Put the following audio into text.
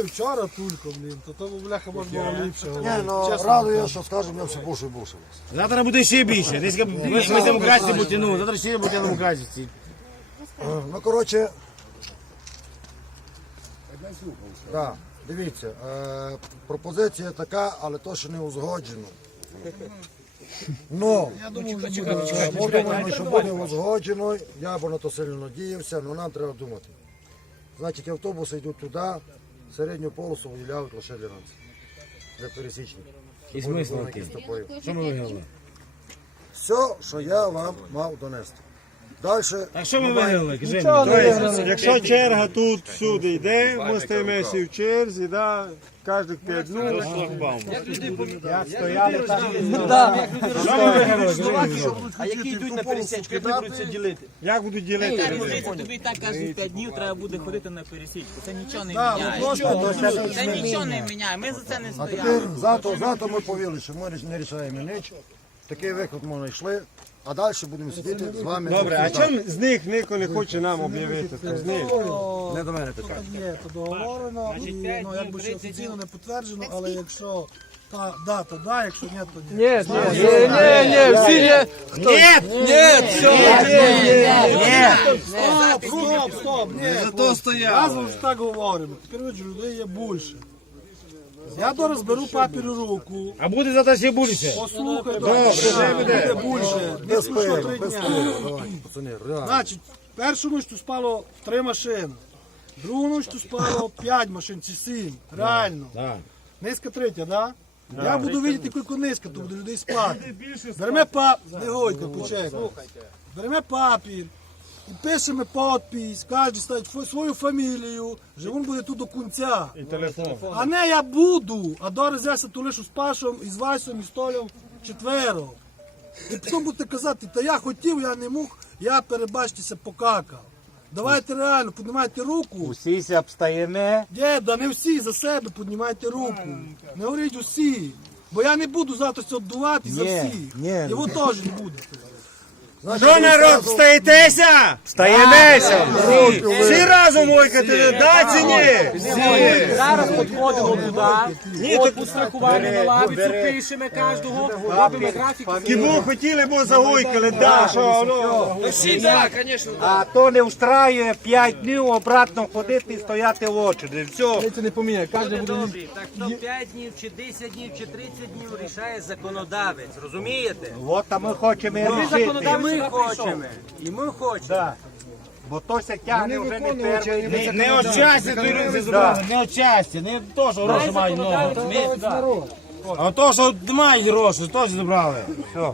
вчора тульку, блін, то тому бляха можна було ліпше. Ні, говорити. ну радує, що скажемо, я все більше і більше. Завтра буде ще більше. Десь як- ми демократії бути, ну, завтра ще буде демократії. Е, Ну, коротше. Да, дивіться, е, пропозиція така, але то ще не узгоджено. Ну, що е, буде. ми думаємо, що буде узгоджено, я б на то сильно надіявся, але нам треба думати. Значить, автобуси йдуть туди, середню полосу виділяють лише для нас, для пересічних. І Щоб смисл який? Що ми виграли? Все, що я вам мав донести. Далі. Так що ми виграли? Кажи Нічого мені. не виграли. Якщо черга тут всюди йде, ми стоїмо всі в черзі, да, кожних 5 днів. Як стояли так. Що ми виграли? Кажи мені. А які йдуть на пересічку, як вони будуть це ділити? Як будуть ділити? Різниця, тобі так кожні 5 днів треба буде ходити на пересічку. Це нічого не Да, міняє. ну просто, Це нічого не міняє. Ми за це не А стояли. тепер зато, зато ми повіли, що ми не рішаємо ніч. Такий виход ми знайшли, а далі будемо сидіти з вами. Добре, а чому з них ніхто не хоче нам об'явити? То з них. Не до мене питання. Є, то договорено, і ну, якби ще офіційно не підтверджено, але якщо та да, то да, якщо ні, то ні. Нет, нет, не, не, всі не. Ні! Нет, все. Стоп, стоп, стоп, ні. Зато стояли. Разом ж так говоримо. Тепер людей є більше. Я зараз беру папір у руку, А буде завтра ще більше. послухай, добре, буде більше. Не Без три дня. Значить, першу ночь спало три машини, другу ночь спало п'ять машин чи сім. Реально. Так. Низька третя, да? Я буду видіти, скільки низька, то буде людей спати. Беремо папір, не гойте, почекай. Беремо папір пишемо підпис, кожен ставить свою фамілію, що він буде тут до кінця. І телефон. А не я буду, а дораз я ту лишу з Пашом, і з Васем, і з Толем четверо. І потім будете казати, та я хотів, я не мог, я перебачтеся покакав. Давайте реально, піднімайте руку. Усіся обстаємо. Діда, не всі за себе піднімайте руку. Не говоріть усі. Бо я не буду завтра це віддувати за Ні, всіх. ні. І ви теж не будете. Що народ, встаєтеся? Встаємося! Всі разом ойкати, да чи ні? Зараз підходимо туди, отпуск страхування на лавицю, пишемо кожного, робимо графік. Кібу хотіли, бо загойкали, да, що, ну. Всі, так, звісно. А то не встраює 5 днів обратно ходити і стояти в очі. Все. Це не поміняє, кожен буде. Так то 5 днів, чи 10 днів, чи 30 днів рішає законодавець, розумієте? От а ми хочемо І рішити. Ми хочемо, і ми хочемо. Бо то ся тягне вже не перший. Не, не щастя, то й зробили, не от не то, що гроші мають много. А то, що мають гроші, теж забрали. Все.